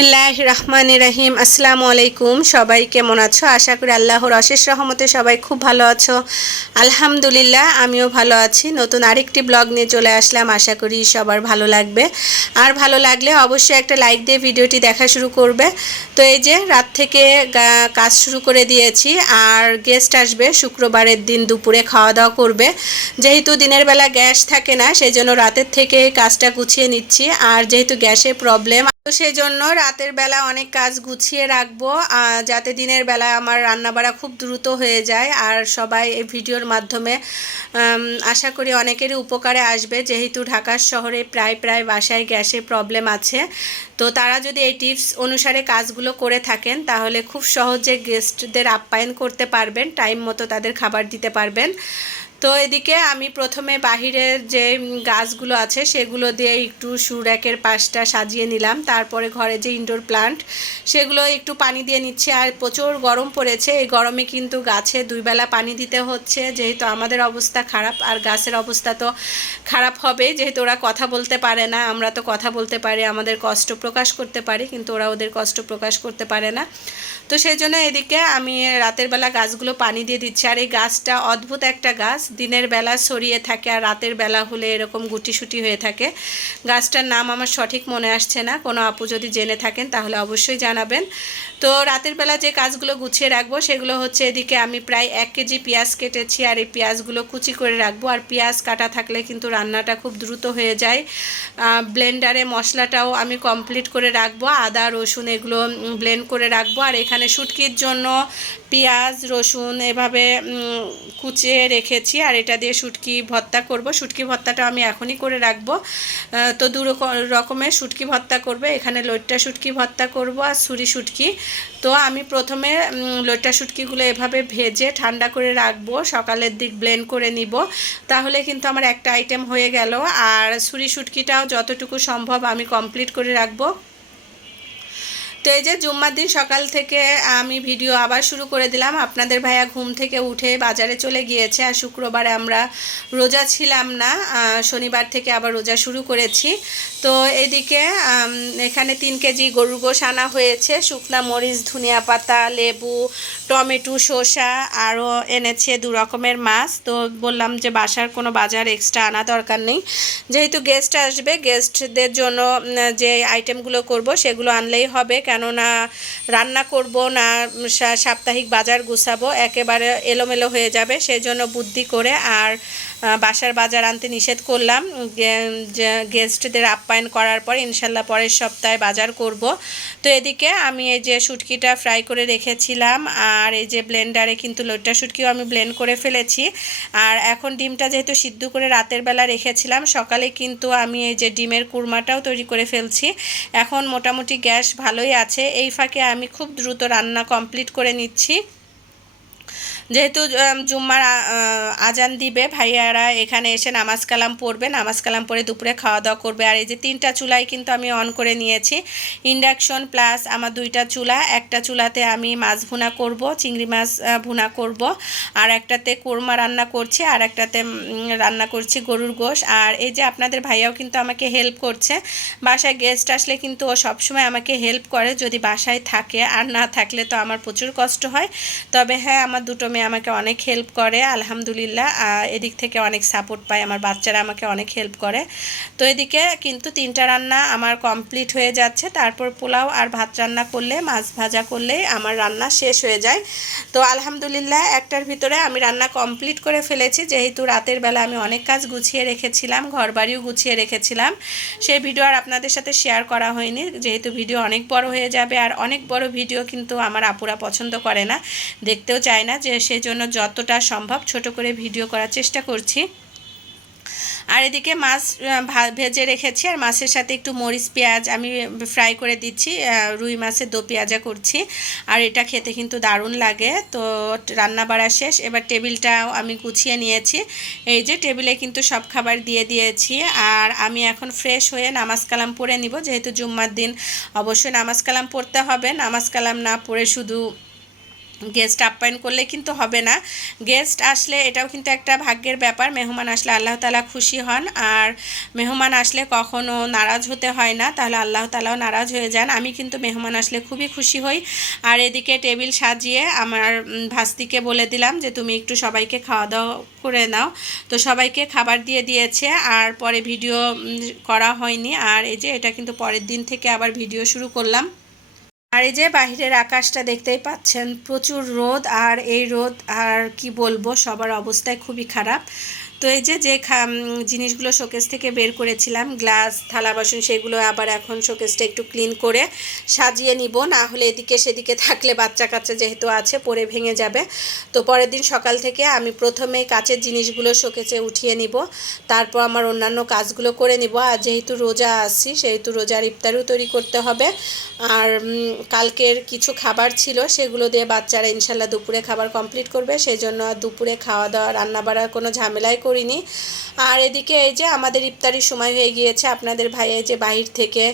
বিসমিল্লাহ রহমান রাহিম। আসসালামু আলাইকুম। সবাই কেমন আছো? আশা করি আল্লাহর অশেষ রহমতে সবাই খুব ভালো আছো। আলহামদুলিল্লাহ, আমিও ভালো আছি। নতুন আরেকটি ব্লগ নিয়ে চলে আসলাম। আশা করি সবার ভালো লাগবে। আর ভালো লাগলে অবশ্যই একটা লাইক দিয়ে ভিডিওটি দেখা শুরু করবে। তো এই যে রাত থেকে কাজ শুরু করে দিয়েছি। আর গেস্ট আসবে, শুক্রবারের দিন দুপুরে খাওয়া দাওয়া করবে। যেহেতু দিনের বেলা গ্যাস থাকে না সেই জন্য রাতের থেকে কাজটা গুছিয়ে নিচ্ছি। আর যেহেতু গ্যাসের প্রবলেম তো সেই জন্য রাতের বেলা অনেক কাজ গুছিয়ে রাখব যাতে দিনের বেলা আমার রান্নাবাড়া খুব দ্রুত হয়ে যায়। আর সবাই এই ভিডিওর মাধ্যমে আশা করি অনেকেরই উপকারে আসবে। যেহেতু ঢাকার শহরে প্রায় প্রায় বাসায় গ্যাসের প্রবলেম আছে। তো তারা যদি এই টিপস অনুসারে কাজগুলো করে থাকেন, তাহলে খুব সহজে গেস্টদের আপ্যায়ন করতে পারবেন টাইম মতো তাদের খাবার দিতে পারবেন। তো এদিকে আমি প্রথমে বাহিরের যে গাছগুলো আছে সেগুলো দিয়ে একটু সুরেকের পাশটা সাজিয়ে নিলাম। তারপরে ঘরে যে ইনডোর প্লান্ট সেগুলো একটু পানি দিয়ে নিচ্ছে। আর প্রচুর গরম পড়েছে। এই গরমে কিন্তু গাছে দুই বেলা পানি দিতে হচ্ছে। যেহেতু আমাদের অবস্থা খারাপ, আর গাছের অবস্থা তো খারাপ হবে, যেহেতু ওরা কথা বলতে পারে না। আমরা তো কথা বলতে পারি, আমাদের কষ্ট প্রকাশ করতে পারি, কিন্তু ওরা ওদের কষ্ট প্রকাশ করতে পারে না। তো সেই জন্য এদিকে আমি রাতের বেলা গাছগুলো পানি দিয়ে দিচ্ছি। আর এই গাছটা অদ্ভুত একটা গাছ। দিনের বেলা ছড়িয়ে থাকে আর রাতের বেলা হলে এরকম গুটিসুটি হয়ে থাকে। গাছটার নাম আমার সঠিক মনে আসছে না, কোনো আপু যদি জেনে থাকেন তাহলে অবশ্যই জানাবেন। তো রাতের বেলা যে কাজগুলো গুছিয়ে রাখব সেগুলো হচ্ছে এদিকে আমি প্রায় এক কেজি পেঁয়াজ কেটেছি আর এই পেঁয়াজগুলো কুচি করে রাখব। আর পেঁয়াজ কাটা থাকলে কিন্তু রান্নাটা খুব দ্রুত হয়ে যায়। ব্লেন্ডারে মশলাটাও আমি কমপ্লিট করে রাখব। আদা, রসুন এগুলো ব্লেন্ড করে রাখব। আর এখানে শুটকির জন্য পেঁয়াজ, রসুন এভাবে কুচিয়ে রেখেছি। আর এটা দিয়ে শুটকি ভর্তা করব। শুটকি ভর্তাটা আমি এখনই করে রাখব। তো দু রকমের শুটকি ভর্তা করবে। এখানে লইট্টা শুটকি ভর্তা করব আর ছুরি শুটকি। তো আমি প্রথমে উম, লইট্টা শুটকিগুলো এভাবে ভেজে ঠান্ডা করে রাখব। সকালের দিক ব্লেন্ড করে নিব। তাহলে কিন্তু আমার একটা আইটেম হয়ে গেল। আর ছুরি শুটকিটাও যতটুকু সম্ভব আমি কমপ্লিট করে রাখব। তো এই যে জুম্মার দিন সকাল থেকে আমি ভিডিও আবার শুরু করে দিলাম। আপনাদের ভাইয়া ঘুম থেকে উঠে বাজারে চলে গিয়েছে আর শুক্রবারে আমরা রোজা ছিলাম না শনিবার থেকে আবার রোজা শুরু করেছি। তো এদিকে এখানে তিন কেজি গরুর গোশ আনা হয়েছে। শুকনা মরিচ, ধনিয়া পাতা, লেবু, টমেটো, শসা, আরও এনেছে দু রকমের মাছ। তো বললাম যে বাসার কোনো বাজার এক্সট্রা আনা দরকার নেই। যেহেতু গেস্ট আসবে গেস্টদের জন্য যে আইটেমগুলো করব সেগুলো আনলেই হবে। কেননা রান্না করব না সাপ্তাহিক বাজার গুছাবো, একেবারে এলোমেলো হয়ে যাবে সেই জন্য বুদ্ধি করে আর বাসার বাজার আনতে নিষেধ করলাম। গেস্টদের আপ্যায়ন করার পর ইনশাল্লাহ পরের সপ্তাহে বাজার করব। তো এদিকে আমি এই যে শুটকিটা ফ্রাই করে রেখেছিলাম, আর এই যে ব্লেন্ডারে কিন্তু লোটটা শুটকিও আমি ব্লেন্ড করে ফেলেছি। আর এখন ডিমটা যেহেতু সিদ্ধ করে রাতের বেলা রেখেছিলাম, সকালে কিন্তু আমি এই যে ডিমের কুরমাটাও তৈরি করে ফেলছি। এখন মোটামুটি গ্যাস ভালোই আছে এই ফাঁকে আমি খুব দ্রুত রান্না কমপ্লিট করে নিচ্ছি। যেহেতু জুম্মার আজান দিবে, ভাইয়ারা এখানে এসে নামাজ কালাম পড়বে, নামাজ কালাম পড়ে দুপুরে খাওয়া দাওয়া করবে। আর এই যে তিনটা চুলাই কিন্তু আমি অন করে নিয়েছি। ইন্ডাকশন প্লাস আমার দুইটা চুলা, একটা চুলাতে আমি মাছ ভুনা করব, চিংড়ি মাছ ভুনা করব। আর একটাতে কোরমা রান্না করছি, আর একটাতে রান্না করছি গরুর গোশ। আর এই যে আপনাদের ভাইয়াও কিন্তু আমাকে হেল্প করছে। বাসায় গেস্ট আসলে কিন্তু ও সবসময় আমাকে হেল্প করে, যদি বাসায় থাকে। আর না থাকলে তো আমার প্রচুর কষ্ট হয়। তবে হ্যাঁ আমার দুটো মেয়ে আমাকে অনেক হেল্প করে, আলহামদুলিল্লাহ। এদিক থেকে অনেক সাপোর্ট পায়, আমার বাচ্চারা আমাকে অনেক হেল্প করে। তো এদিকে কিন্তু তিনটা রান্না আমার কমপ্লিট হয়ে যাচ্ছে। তারপর পোলাও আর ভাত রান্না করলে, মাছ ভাজা করলে আমার রান্না শেষ হয়ে যায়। তো আলহামদুলিল্লাহ, একটার ভিতরে আমি রান্না কমপ্লিট করে ফেলেছি। যেহেতু রাতের বেলা আমি অনেক কাজ গুছিয়ে রেখেছিলাম ঘর বাড়িও গুছিয়ে রেখেছিলাম। সেই ভিডিও আর আপনাদের সাথে শেয়ার করা হয়নি। যেহেতু ভিডিও অনেক বড় হয়ে যাবে, আর অনেক বড় ভিডিও কিন্তু আমার আপুরা পছন্দ করে না। দেখতেও চায় না যে সেজন্য যতটা সম্ভব ছোট করে ভিডিও করার চেষ্টা করছি। আর এদিকে মাছ ভেজে রেখেছি আর মাছের সাথে একটু মরিচ, পেঁয়াজ আমি ফ্রাই করে দিচ্ছি রুই মাছের দো পেঁয়াজা করছি। আর এটা খেতে কিন্তু দারুণ লাগে। তো রান্না বাড়া শেষ। এবার টেবিলটাও আমি গুছিয়ে নিয়েছি। এই যে টেবিলে কিন্তু সব খাবার দিয়ে দিয়েছি। আর আমি এখন ফ্রেশ হয়ে নামাজ কালাম পড়ে নিব। যেহেতু জুম্মার দিন, অবশ্যই নামাজ কালাম পড়তে হবে। নামাজ কালাম না পড়ে শুধু গেস্ট আপ্যায়ন করলে কিন্তু হবে না। গেস্ট আসলে এটাও কিন্তু একটা ভাগ্যের ব্যাপার। মেহমান আসলে আল্লাহ তালা খুশি হন। আর মেহমান আসলে কখনো নারাজ হতে হয় না, তাহলে আল্লাহ তালাও নারাজ হয়ে যান। আমি কিন্তু মেহমান আসলে খুবই খুশি হই। আর এদিকে টেবিল সাজিয়ে আমার ভাস্তিকে বলে দিলাম যে, তুমি একটু সবাইকে খাওয়া দাওয়া করে নাও। তো সবাইকে খাবার দিয়ে দিয়েছে। আর পরে ভিডিও করা হয়নি। আর এই যে, এটা কিন্তু পরের দিন থেকে আবার ভিডিও শুরু করলাম। আর এই যে বাহিরের আকাশটা দেখতেই পাচ্ছেন, প্রচুর রোদ, আর এই রোদ আর কি বলব, সবার অবস্থায় খুবই খারাপ। তো এই যে যে জিনিসগুলো শোকেস থেকে বের করেছিলাম গ্লাস থালা, বাসন, সেগুলো আবার এখন শোকেসটা একটু ক্লিন করে সাজিয়ে নিব। না হলে এদিকে সেদিকে থাকলে বাচ্চা কাচ্চা যেহেতু আছে পরে ভেঙে যাবে। তো পরের দিন সকাল থেকে আমি প্রথমে কাচের জিনিসগুলো শোকেসে উঠিয়ে নিব। তারপর আমার অন্যান্য কাজগুলো করে নিব। আর যেহেতু রোজা আসছি সেহেতু রোজার ইফতারও তৈরি করতে হবে। আর কালকের কিছু খাবার ছিল, সেগুলো দিয়ে বাচ্চারা ইনশাল্লাহ দুপুরে খাবার কমপ্লিট করবে। সেই জন্য দুপুরে খাওয়া দাওয়া রান্না বাড়ার কোনো ঝামেলাই করিনি। আর এদিকে এই যে আমাদের ইফতারির সময় হয়ে গিয়েছে, আপনাদের ভাই এই যে বাহির থেকে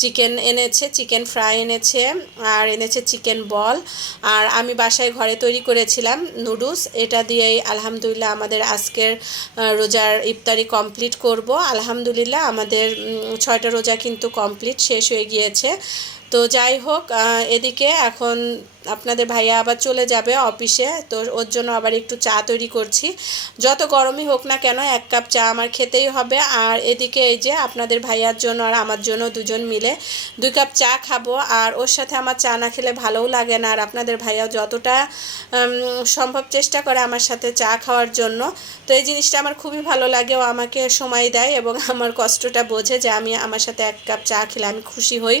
চিকেন এনেছে, চিকেন ফ্রাই এনেছে, আর এনেছে চিকেন বল। আর আমি বাসায় ঘরে তৈরি করেছিলাম নুডলস। এটা দিয়েই আলহামদুলিল্লাহ আমাদের আজকের রোজার ইফতারি কমপ্লিট করব। আলহামদুলিল্লাহ আমাদের ছয়টা রোজা কিন্তু কমপ্লিট, শেষ হয়ে গিয়েছে। তো যাই হোক এদিকে এখন আপনাদের ভাইয়া আবার চলে যাবে অফিসে, তো ওর জন্য আবার একটু চা তৈরি করছি। যত গরমই হোক না কেন, এক কাপ চা আমার খেতেই হবে। আর এদিকে এই যে আপনাদের ভাইয়ার জন্য আর আমার জন্য দুজন মিলে দুই কাপ চা খাব। আর ওর সাথে আমার চা না খেলে ভালোও লাগে না। আর আপনাদের ভাইয়াও যতটা সম্ভব চেষ্টা করে আমার সাথে চা খাওয়ার জন্য। তো এই জিনিসটা আমার খুবই ভালো লাগে। ও আমাকে সময় দেয় এবং আমার কষ্টটা বোঝে যে আমি আমার সাথে এক কাপ চা খেলে আমি খুশি হই।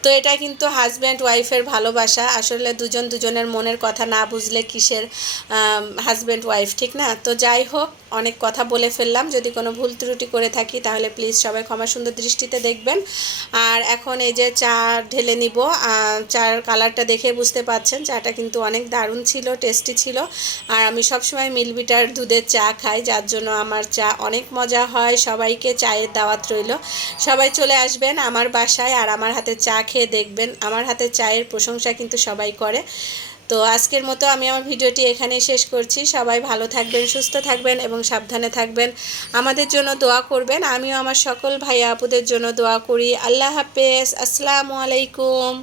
তো এটা কিন্তু হাজব্যান্ড ওয়াইফের ভালোবাসা। আসলে দুজন দুজনের মনের কথা না বুঝলে কিসের হাজব্যান্ড ওয়াইফ ঠিক না? তো যাই হোক, অনেক কথা বলে ফেললাম। যদি কোনো ভুল ত্রুটি করে থাকি, তাহলে প্লিজ সবাই ক্ষমা সুন্দর দৃষ্টিতে দেখবেন। আর এখন এই যে চা ঢেলে নিব চার কালারটা দেখে বুঝতে পাচ্ছেন চাটা কিন্তু অনেক দারুণ ছিল টেস্টি ছিল। আর আমি সবসময় মিলবিটার দুধের চা খাই, যার জন্য আমার চা অনেক মজা হয়। সবাইকে চায়ের দাওয়াত রইল। সবাই চলে আসবেন আমার বাসায়, আর আমার হাতে চা খেয়ে দেখবেন। আমার হাতে চায়ের প্রশংসা কিন্তু সবাই করে। তো আজকের মতো আমি আমার ভিডিওটি এখানেই শেষ করছি। সবাই ভালো থাকবেন, সুস্থ থাকবেন এবং সাবধানে থাকবেন। আমাদের জন্য দোয়া করবেন। আমিও আমার সকল ভাই আপুদের জন্য দোয়া করি। আল্লাহ হাফেজ। আসসালামু আলাইকুম।